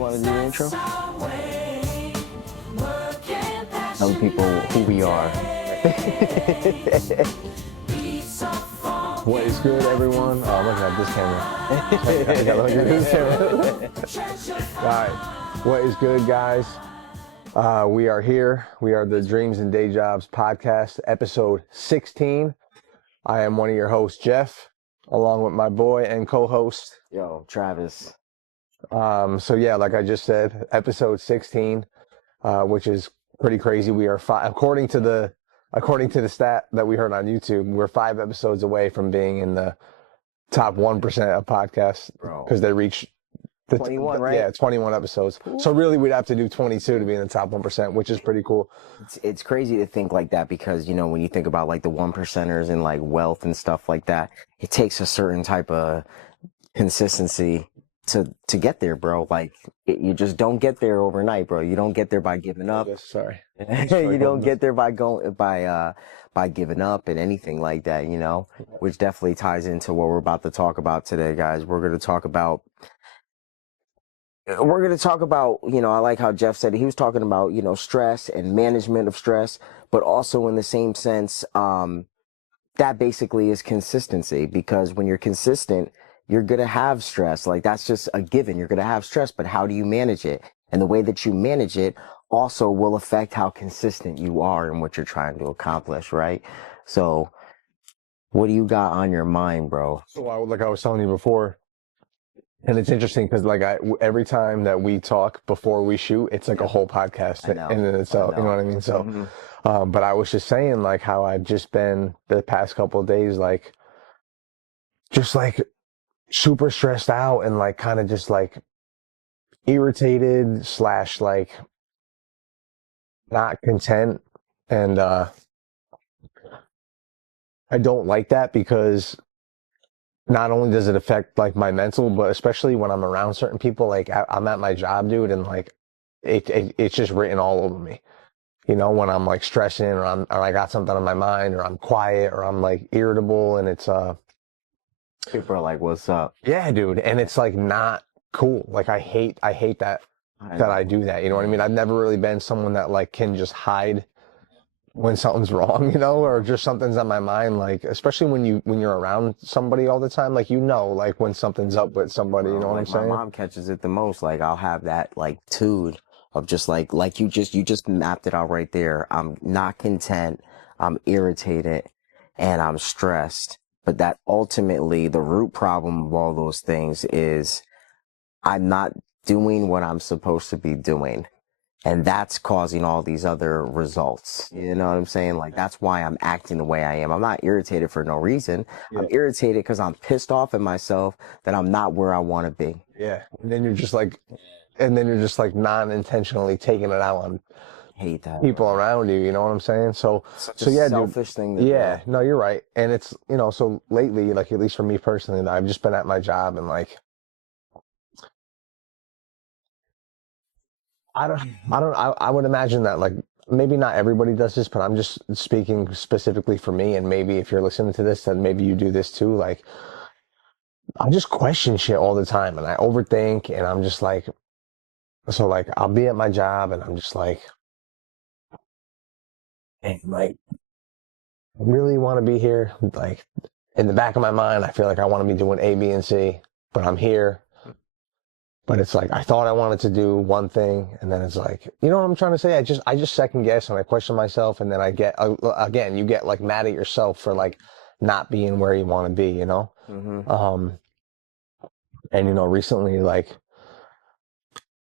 want to do the intro? Tell people who we are. What is good, everyone? Oh, I'm looking at this camera. Look at this camera. All right. What is good, guys? We are here. We are the Dreams and Day Jobs podcast, episode 16. I am one of your hosts, Jeff, along with my boy and co-host. Yo, Travis. So yeah, like I just said, episode 16, which is pretty crazy. We are according to the stat that we heard on YouTube, we're 5 episodes away from being in the top 1% of podcasts because they reach 21, right? Yeah, 21 episodes. Ooh. So really, we'd have to do 22 to be in the top 1%, which is pretty cool. It's crazy to think like that because, you know, when you think about like the 1%ers and like wealth and stuff like that, it takes a certain type of consistency to get there, bro. Like you just don't get there overnight, bro. You don't get there by giving up. Sorry. You don't get there by giving up and anything like that, you know, which definitely ties into what we're about to talk about today, guys. We're going to talk about, you know, I like how Jeff said he was talking about, you know, stress and management of stress, but also in the same sense, that basically is consistency, because when you're consistent, you're going to have stress. Like that's just a given. You're going to have stress, but how do you manage it? And the way that you manage it also will affect how consistent you are in what you're trying to accomplish, right? So what do you got on your mind, bro? So like I was telling you before, and it's interesting because like every time that we talk before we shoot, it's like a whole podcast in itself. You know what I mean? So, but I was just saying like how I've just been the past couple of days, like just like super stressed out and like kind of just like irritated / like not content. And I don't like that because not only does it affect like my mental, but especially when I'm around certain people, like I'm at my job, dude, and like it's just written all over me. You know, when I'm like stressing or I got something on my mind or I'm quiet or I'm like irritable, and it's people are like, what's up? Yeah, dude. And it's like not cool. Like I hate that I do that. You know what I mean? I've never really been someone that like can just hide when something's wrong, you know, or just something's on my mind. Like, especially when you're around somebody all the time, like, you know, like when something's up with somebody, you know what I'm saying? My mom catches it the most. Like I'll have that like tude of just like you just mapped it out right there. I'm not content. I'm irritated and I'm stressed. But that ultimately, the root problem of all those things is I'm not doing what I'm supposed to be doing. And that's causing all these other results. You know what I'm saying? Like, that's why I'm acting the way I am. I'm not irritated for no reason. Yeah. I'm irritated because I'm pissed off at myself that I'm not where I want to be. Yeah. And then you're just like non-intentionally taking it out on hate that people around you, you know what I'm saying? So yeah, selfish thing to do. No, you're right. And it's, you know, so lately, like at least for me personally, I've just been at my job and like I would imagine that like maybe not everybody does this, but I'm just speaking specifically for me, and maybe if you're listening to this, then maybe you do this too. Like I just question shit all the time and I overthink, and I'm just like, so like I'll be at my job and I'm just like, hey, like, I really want to be here. Like in the back of my mind, I feel like I want to be doing A, B, and C, but I'm here. But it's like, I thought I wanted to do one thing, and then it's like, you know what I'm trying to say? I just second guess and I question myself, and then I get, again, you get like mad at yourself for like not being where you want to be, you know? And you know, recently, like,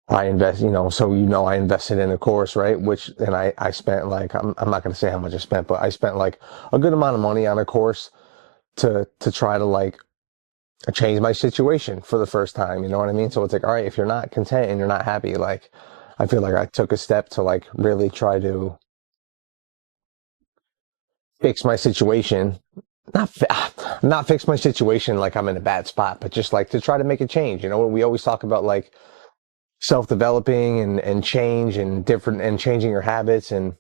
I invested in a course, right? And I spent like, I'm not going to say how much I spent, but I spent like a good amount of money on a course to try to like change my situation for the first time. You know what I mean? So it's like, all right, if you're not content and you're not happy, like, I feel like I took a step to like really try to fix my situation. Not fix my situation like I'm in a bad spot, but just like to try to make a change. You know, we always talk about like self-developing and change and changing your habits. And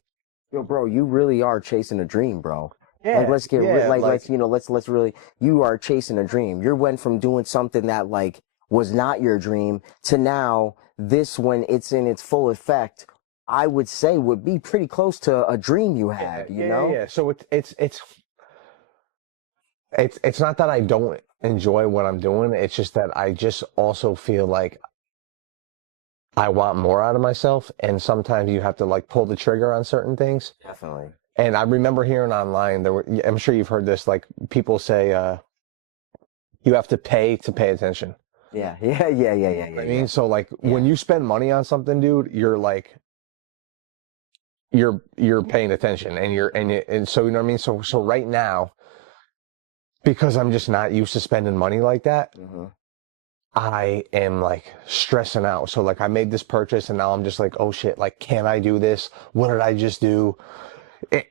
yo, bro, you really are chasing a dream, bro. Yeah, like, let's really, you are chasing a dream. You went from doing something that like was not your dream to now this, when it's in its full effect, I would say would be pretty close to a dream you had, you know? Yeah. So it's not that I don't enjoy what I'm doing. It's just that I just also feel like I want more out of myself, and sometimes you have to like pull the trigger on certain things. Definitely. And I remember hearing online, I'm sure you've heard this, like people say, you have to pay attention. Yeah, yeah, yeah, yeah, yeah, yeah. I mean, so like when you spend money on something, dude, you're like, you're paying attention, and so, you know what I mean? So right now, because I'm just not used to spending money like that, I am like stressing out. So like I made this purchase and now I'm just like, oh shit, like, can I do this? What did I just do? It,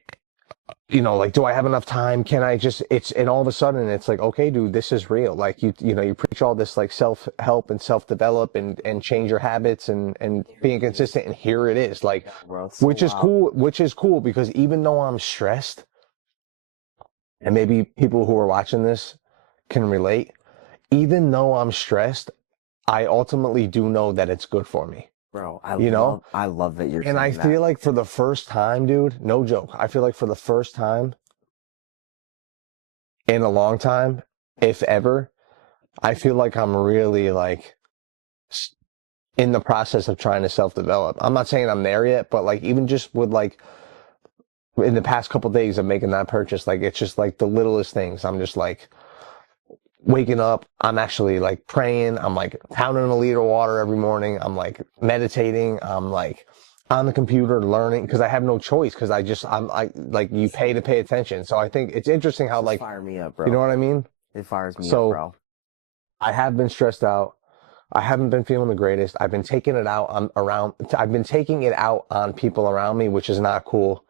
like, do I have enough time? Can I just, and all of a sudden it's like, okay, dude, this is real. Like you preach all this like self-help and self-develop and change your habits and being consistent. And here it is, like, which is cool because even though I'm stressed, and maybe people who are watching this can relate, even though I'm stressed, I ultimately do know that it's good for me. Bro, I love that you're saying that. And I feel like for the first time, dude, no joke, I feel like for the first time in a long time, if ever, I feel like I'm really like in the process of trying to self-develop. I'm not saying I'm there yet, but like even just with like in the past couple of days of making that purchase, like it's just like the littlest things. I'm just like waking up, I'm actually like praying, I'm like pounding a liter of water every morning, I'm like meditating, I'm like on the computer learning because I have no choice because I like you pay to pay attention. So I think it's interesting how like fire me up, bro. You know what I mean? It fires me up, bro. I have been stressed out. I haven't been feeling the greatest. I've been taking it out on people around me, which is not cool.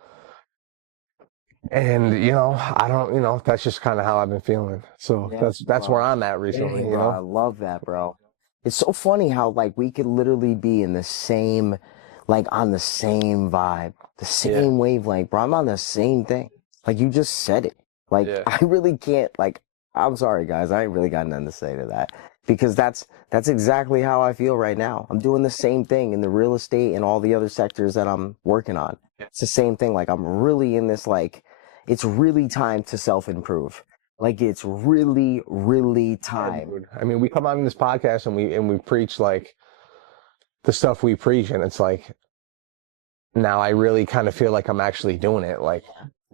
And I don't, that's just kind of how I've been feeling. So that's where I'm at recently. Bro, I love that, bro. It's so funny how like we could literally be in the same, like on the same vibe, the same wavelength, bro. I'm on the same thing. Like you just said it. Like I really can't. Like I'm sorry, guys. I ain't really got nothing to say to that because that's exactly how I feel right now. I'm doing the same thing in the real estate and all the other sectors that I'm working on. It's the same thing. Like I'm really in this like. It's really time to self-improve. Like it's really, really time. I mean, we come on this podcast and we preach like the stuff we preach, and it's like now I really kind of feel like I'm actually doing it. Like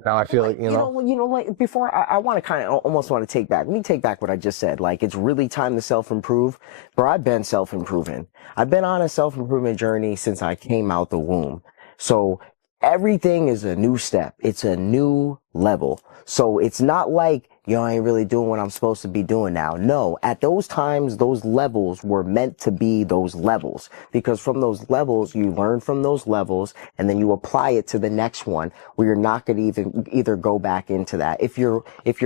now I feel like like before I want to kind of almost want to take back. Let me take back what I just said. Like it's really time to self-improve. Bro, I've been self-improving. I've been on a self-improvement journey since I came out the womb. So everything is a new step. It's a new level. So it's not like, I ain't really doing what I'm supposed to be doing now. No, at those times, those levels were meant to be those levels because from those levels, you learn from those levels and then you apply it to the next one where you're not going to even either go back into that. If you're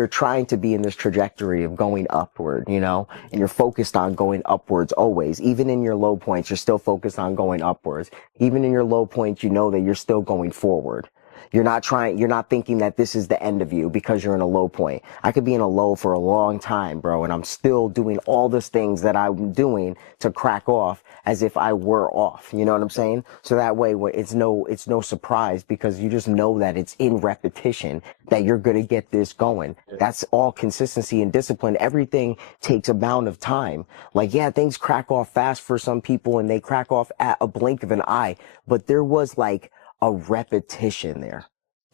trying to be in this trajectory of going upward, and you're focused on going upwards always, even in your low points, you're still focused on going upwards. Even in your low points, you know that you're still going forward. You're not thinking that this is the end of you because you're in a low point. I could be in a low for a long time, bro, and I'm still doing all those things that I'm doing to crack off as if I were off. You know what I'm saying? So that way it's no surprise because you just know that it's in repetition that you're going to get this going. That's all consistency and discipline. Everything takes a bound of time. Like, things crack off fast for some people and they crack off at a blink of an eye, but there was like a repetition there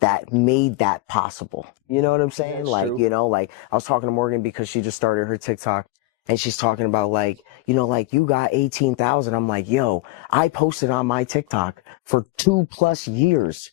that made that possible. You know what I'm saying? Like, like I was talking to Morgan because she just started her TikTok and she's talking about like, like you got 18,000. I'm like, yo, I posted on my TikTok for 2+ years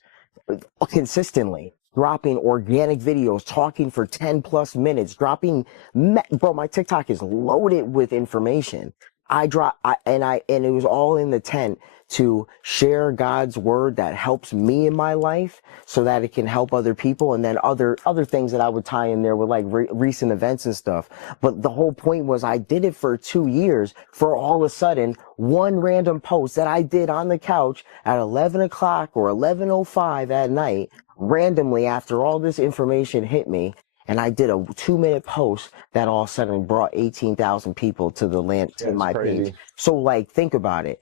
consistently. Dropping organic videos, talking for 10+ minutes, bro, my TikTok is loaded with information. And it was all in the tent to share God's word that helps me in my life so that it can help other people. And then other things that I would tie in there with like recent events and stuff. But the whole point was I did it for 2 years for all of a sudden one random post that I did on the couch at 11 o'clock or 11:05 at night, randomly after all this information hit me. And I did a 2-minute post that all of a sudden brought 18,000 people to the land to my page. So like, think about it.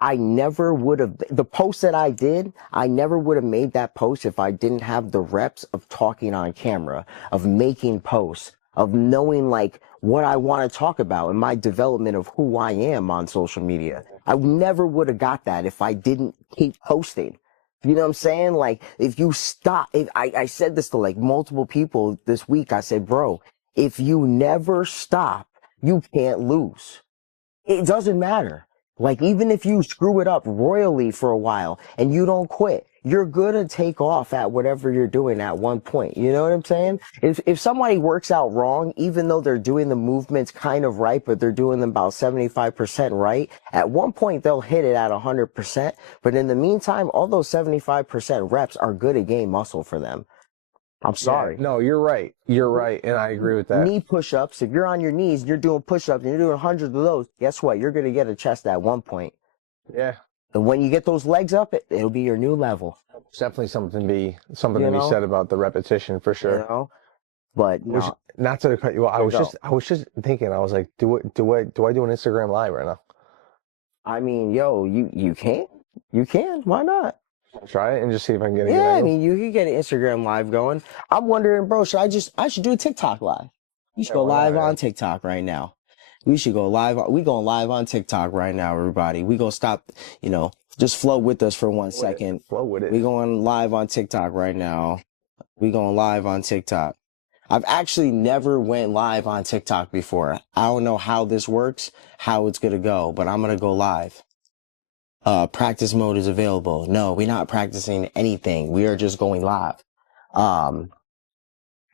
I never would have, the post that I did, I never would have made that post if I didn't have the reps of talking on camera, of making posts, of knowing like what I want to talk about in my development of who I am on social media. I never would have got that if I didn't keep posting. You know what I'm saying? Like if you stop, if I said this to like multiple people this week, I said, bro, if you never stop, you can't lose. It doesn't matter. Like, even if you screw it up royally for a while and you don't quit, you're gonna take off at whatever you're doing at one point. You know what I'm saying? If somebody works out wrong, even though they're doing the movements kind of right, but they're doing them about 75% right, at one point they'll hit it at 100%. But in the meantime, all those 75% reps are good at gain muscle for them. I'm sorry. No, you're right. You're right. And I agree with that. Knee push-ups, if you're on your knees and you're doing push-ups and you're doing hundreds of those, guess what? You're going to get a chest at one point. Yeah. And when you get those legs up, it'll be your new level. It's definitely something to be said about the repetition for sure. You know? But no. Not to cut you off, I was just thinking, I was like, do I do an Instagram live right now? I mean, yo, you can. You can. Why not? Try it and just see if I can get it. Yeah, I mean, you can get an Instagram live going. I'm wondering, bro, I should do a TikTok live. We should go live on TikTok right now. We should go live. We going live on TikTok right now, everybody. We gonna stop, just flow with us for 1 second. Flow with it. We going live on TikTok right now. We going live on TikTok. I've actually never went live on TikTok before. I don't know how this works, how it's gonna go, but I'm gonna go live. Practice mode is available. No, we're not practicing anything. We are just going live. How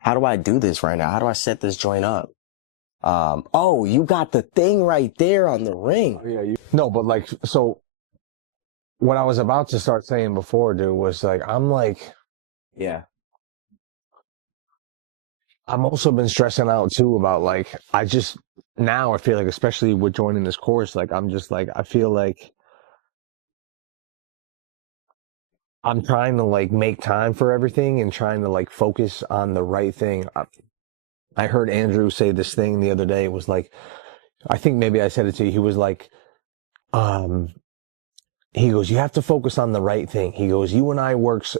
do I do this right now? How do I set this joint up? Oh, you got the thing right there on the ring. Oh, yeah, no, but like, so what I was about to start saying before, dude, was like, Yeah. I'm also been stressing out too about like, now I feel like, especially with joining this course, like, I feel like I'm trying to like make time for everything and trying to like focus on the right thing. I heard Andrew say this thing the other day. It was like, I think maybe I said it to you. He was like, he goes, you have to focus on the right thing. He goes, you and I worked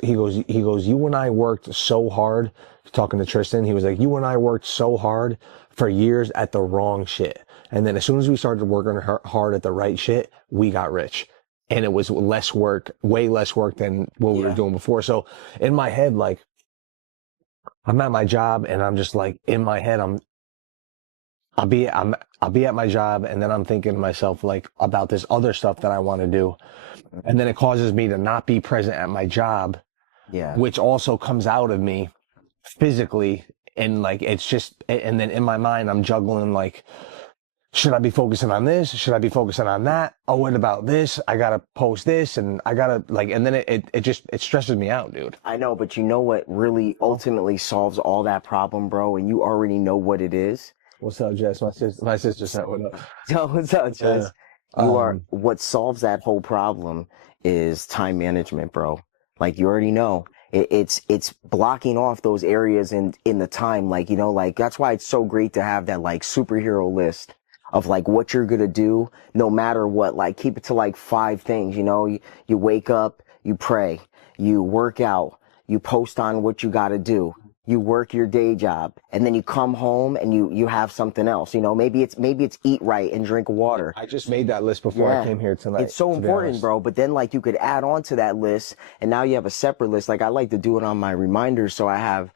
so hard, talking to Tristan. He was like, you and I worked so hard for years at the wrong shit. And then as soon as we started working hard at the right shit, we got rich. And it was less work, way less work than what we were doing before. So in my head, like, I'm at my job and I'm just like, in my head, I'll be at my job and then I'm thinking to myself like about this other stuff that I want to do. And then it causes me to not be present at my job, which also comes out of me physically. And like, it's just, and then in my mind, I'm juggling like, should I be focusing on this? Should I be focusing on that? Oh, what about this? I gotta post this and I gotta like, and then it stresses me out, dude. I know, but you know what really ultimately solves all that problem, bro? And you already know what it is. What's up, Jess? My sister said what up. Yo, what's up, Jess? What solves that whole problem is time management, bro. Like you already know. It's blocking off those areas in the time. Like, like that's why it's so great to have that like superhero list of like what you're gonna do no matter what. Like keep it to like 5 things, you wake up, you pray, you work out, you post on what you gotta do, you work your day job, and then you come home and you have something else. Maybe it's eat right and drink water. I just made that list before I came here tonight. It's so important, bro. But then like you could add on to that list and now you have a separate list. Like I like to do it on my reminders. So I have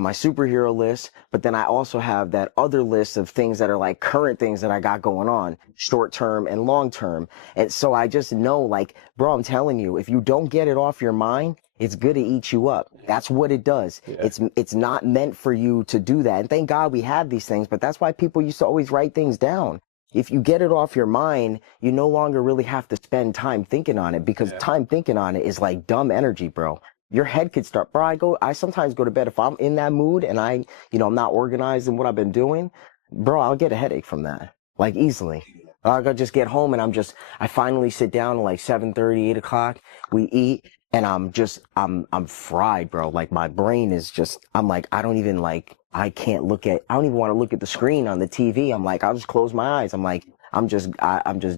my superhero list, but then I also have that other list of things that are like current things that I got going on, short term and long term. And so I just know like, bro, I'm telling you, if you don't get it off your mind, it's good to eat you up. That's what it does. Yeah. It's not meant for you to do that. And thank God we have these things, but that's why people used to always write things down. If you get it off your mind, you no longer really have to spend time thinking on it because time thinking on it is like dumb energy, bro. Your head could start, bro. I sometimes go to bed if I'm in that mood and I'm not organized in what I've been doing, bro, I'll get a headache from that, like easily. I'll just get home and I finally sit down at like 7:30, 8 o'clock. We eat and I'm fried, bro. Like my brain is just, I'm like, I don't even want to look at the screen on the TV. I'm like, I'll just close my eyes. I'm like, I'm just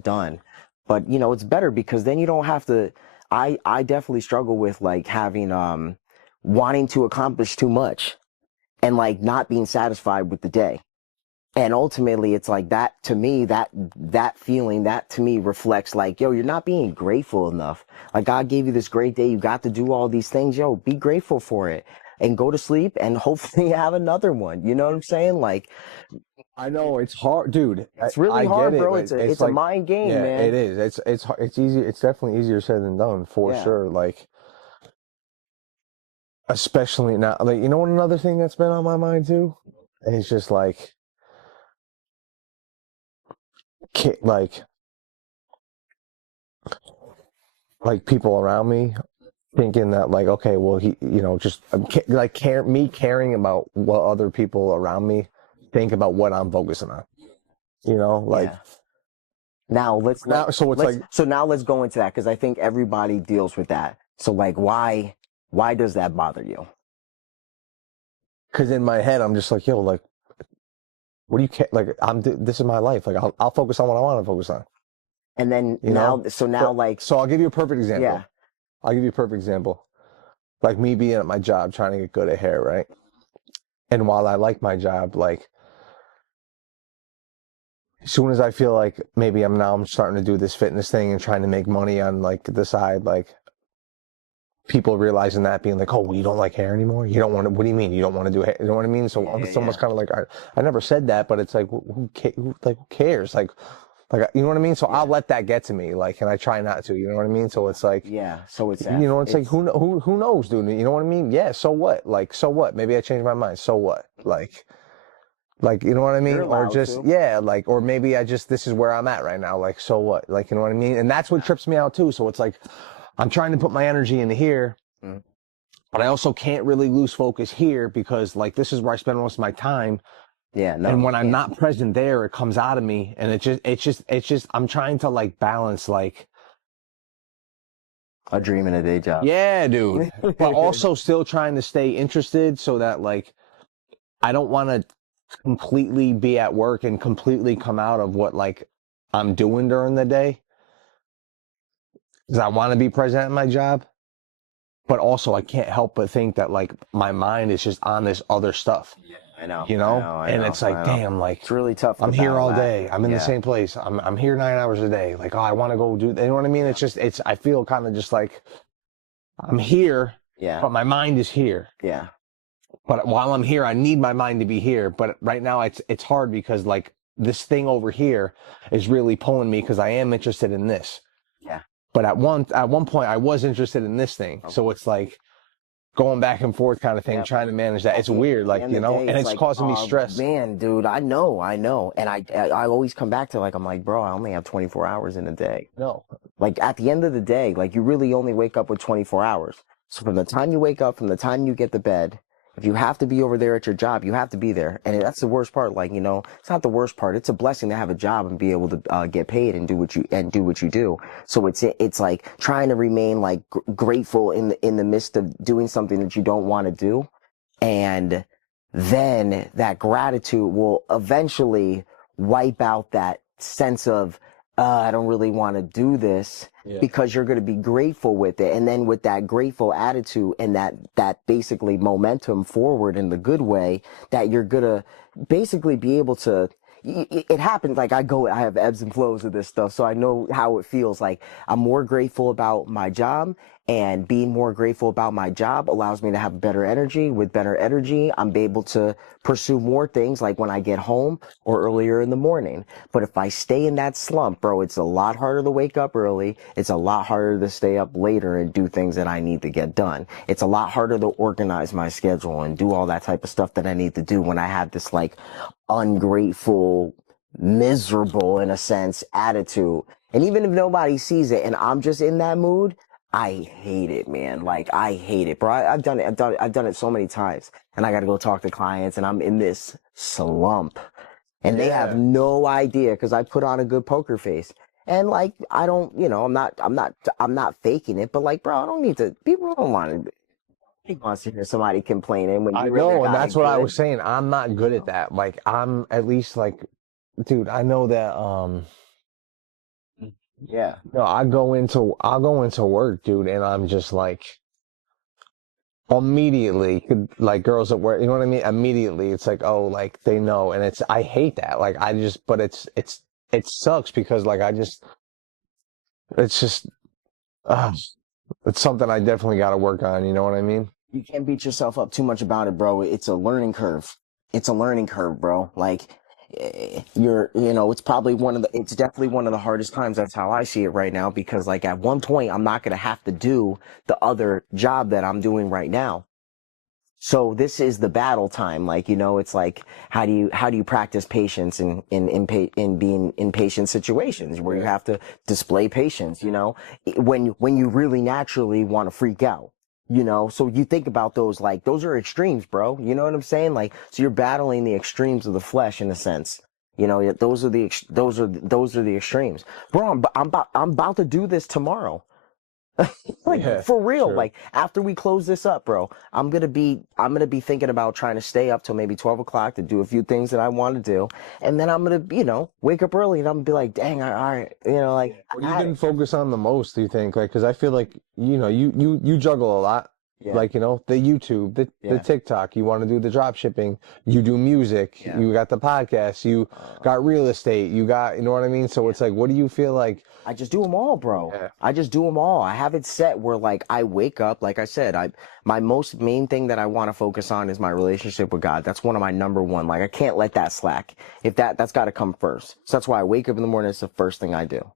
done. But it's better because then you don't have to. I definitely struggle with like having wanting to accomplish too much and like not being satisfied with the day. And ultimately it's like that to me, that feeling, that to me reflects like, yo, you're not being grateful enough. Like God gave you this great day, you got to do all these things. Yo, be grateful for it and go to sleep and hopefully have another one. You know what I'm saying? Like, I know it's hard, dude. it's really I get hard, it, bro. but it's It's a like, mind game, yeah, it man. is. It's easy. It's definitely easier said than done for Yeah. sure. Like, especially now, like, you know what? Another thing that's been on my mind too, and it's just like people around me thinking that like, okay, well, he, just like caring about what other people around me think about what I'm focusing on. Like Yeah. Now now, so it's like, let's go into that because I think everybody deals with that. So like why does that bother you? because in my head I'm just like, yo, like, what do you care? Like, this is my life. Like, I'll focus on what I want to focus on. And then You know. now like So I'll give you a perfect example. yeah. I'll give you a perfect example. Like me being at my job trying to get good at hair, right? And while I like my job, like as soon as I feel like maybe I'm starting to do this fitness thing and trying to make money on like the side, like people realizing that being like, oh, well, you don't like hair anymore? You don't want to, what do you mean? You don't want to do hair? You know what I mean? So it's almost kind of like, I never said that, but it's like, who cares? Like, you know what I mean? So I'll let that get to me, like, and I try not to, you know what I mean? So it's like, Yeah. So it's it's like, who knows, dude? You know what I mean? Yeah. So what? Like, so what? Maybe I changed my mind. So what? You know what I mean? you're Or allowed just, to. yeah, like, or maybe this is where I'm at right now. Like, so what? Like, you know what I mean? And that's what trips me out too. So it's like, I'm trying to put my energy into here, Mhm. but I also can't really lose focus here because like, this is where I spend most of my time. Yeah, no, And you when I'm can't. not present there, it comes out of me. And it's just, I'm trying to like balance, like, A dream and a day job. yeah, dude, but also still trying to stay interested so that like, I don't want to completely be at work and completely come out of what like I'm doing during the day because I want to be present at my job, but also I can't help but think that like my mind is just on this other stuff, I know. and it's like, damn, like It's really tough to I'm here battle all that. day. I'm in the Yeah. same place. I'm here 9 hours a day. Like, oh, I want to go do, you know what I mean? I feel kind of just like I'm here, Yeah. but my mind is here. Yeah. But while I'm here, I need my mind to be here. But right now it's hard because like this thing over here is really pulling me because I am interested in this. Yeah. But at one point I was interested in this thing. Okay. So it's like going back and forth kind of thing, Yeah. trying to manage that. It's At weird, the like, end of the day, and it's it's like, causing me stress. man, dude, I know. And I always come back to like, I'm like, bro, I only have 24 hours in a day. No. Like at the end of the day, like you really only wake up with 24 hours. So from the time you wake up, from the time you get to bed, if you have to be over there at your job, you have to be there. And that's the worst part. Like, it's not the worst part. It's a blessing to have a job and be able to get paid and do what you do. So it's like trying to remain like grateful in the midst of doing something that you don't want to do. And then that gratitude will eventually wipe out that sense of, I don't really want to do this Yeah. because you're going to be grateful with it. And then with that grateful attitude and that basically momentum forward in the good way, that you're going to basically be able to, it happens. Like I have ebbs and flows of this stuff. So I know how it feels. Like I'm more grateful about my job, and being more grateful about my job allows me to have better energy. With better energy, I'm able to pursue more things like when I get home or earlier in the morning. But if I stay in that slump, bro, it's a lot harder to wake up early. It's a lot harder to stay up later and do things that I need to get done. It's a lot harder to organize my schedule and do all that type of stuff that I need to do when I have this like ungrateful, miserable in a sense attitude. And even if nobody sees it and I'm just in that mood, I hate it, man. Like I hate it, bro. I've done it. I've done it so many times, and I got to go talk to clients, and I'm in this slump, and they have Yeah. no idea because I put on a good poker face, and like I don't, I'm not faking it, but like, bro, I don't need to. People don't want to. He wants to hear somebody complaining when I you really know, and got that's it what I good. was saying. I'm not good at that. Like, I'm at least like, dude, I know that Yeah. No, I'll go into work, dude, and I'm just like immediately like girls at work, you know what I mean? Immediately it's like, oh, like they know, and it's I hate that. Like I just but it sucks because like it's just uh, it's something I definitely got to work on, you know what I mean? You can't beat yourself up too much about it, bro. It's a learning curve. It's a learning curve, bro. Like it's probably it's definitely one of the hardest times. That's how I see it right now, because like at one point I'm not going to have to do the other job that I'm doing right now. So this is the battle time. Like, it's like, how do you practice patience in being in patient situations where you have to display patience, when you really naturally want to freak out, so you think about those, like, those are extremes, bro. You know what I'm saying? Like, so you're battling the extremes of the flesh in a sense. Those are the extremes, bro. I'm about to do this tomorrow. Like, Yeah, for real, true. like after we close this up, bro, I'm gonna be thinking about trying to stay up till maybe 12 o'clock to do a few things that I want to do. And then I'm gonna, wake up early, and I'm gonna be like, dang, all right, like What do I you had been it. focus on the most, do you think? Like, because I feel like, you juggle a lot. Yeah, Like, the YouTube, the yeah, TikTok, you want to do the drop shipping, you do music, yeah. you got the podcast, you got real estate, you got, you know what I mean? So Yeah. it's like, what do you feel like? I just do them all, bro. Yeah. I just do them all. I have it set where, like, I wake up, like I said, my most main thing that I want to focus on is my relationship with God. That's one of my number one. Like, I can't let that slack. If that's got to come first. So that's why I wake up in the morning. It's the first thing I do.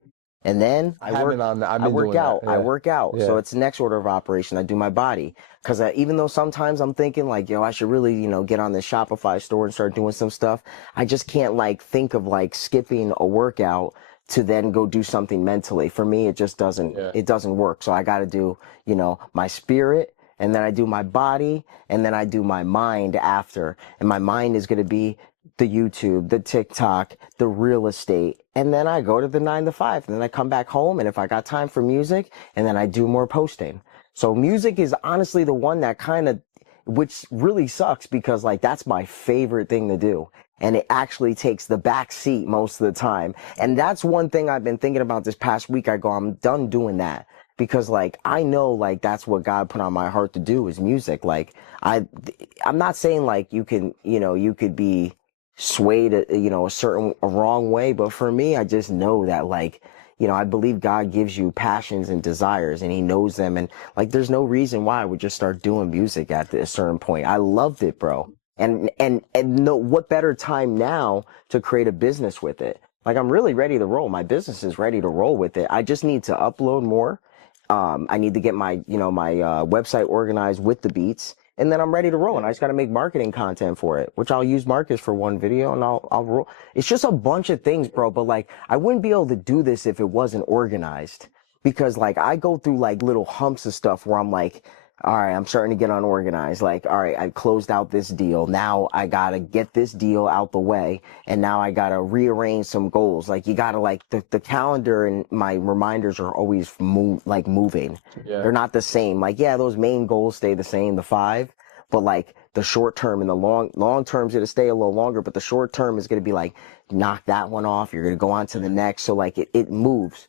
And then I have been on that. I've I been work doing that. out. I Yeah. work out. So Yeah. it's the next order of operation. I do my body. Because even though sometimes I'm thinking like, yo, I should really, get on this Shopify store and start doing some stuff, I just can't like think of like skipping a workout to then go do something mentally. For me, it just doesn't, Yeah. it doesn't work. So I got to do, my spirit, and then I do my body, and then I do my mind after. And my mind is going to be the YouTube, the TikTok, the real estate. And then I go to the 9 to 5, and then I come back home. And if I got time for music, and then I do more posting. So music is honestly the one that which really sucks, because like that's my favorite thing to do. And it actually takes the back seat most of the time. And that's one thing I've been thinking about this past week. I'm done doing that, because like I know like that's what God put on my heart to do, is music. Like I'm not saying like you could be swayed a wrong way, but for me, I just know that like I believe God gives you passions and desires, and he knows them. And like, there's no reason why I would just start doing music at a certain point. I loved it, bro. And no, what better time now to create a business with it? Like, I'm really ready to roll. My business is ready to roll with it. I just need to upload more. I need to get my website organized with the beats, and then I'm ready to roll. And I just got to make marketing content for it, which I'll use Marcus for one video, and I'll roll. It's just a bunch of things, bro. But like, I wouldn't be able to do this if it wasn't organized, because like I go through like little humps of stuff where I'm like, all right, I'm starting to get unorganized. Like, all right, I closed out this deal. Now I gotta get this deal out the way. And now I gotta rearrange some goals. Like, you gotta, like, the calendar and my reminders are always moving. Yeah. They're not the same. Like, yeah, those main goals stay the same, the 5, but like the short term and the long term's gonna stay a little longer, but the short term is gonna be like, knock that one off. You're gonna go on to the next. So like it moves.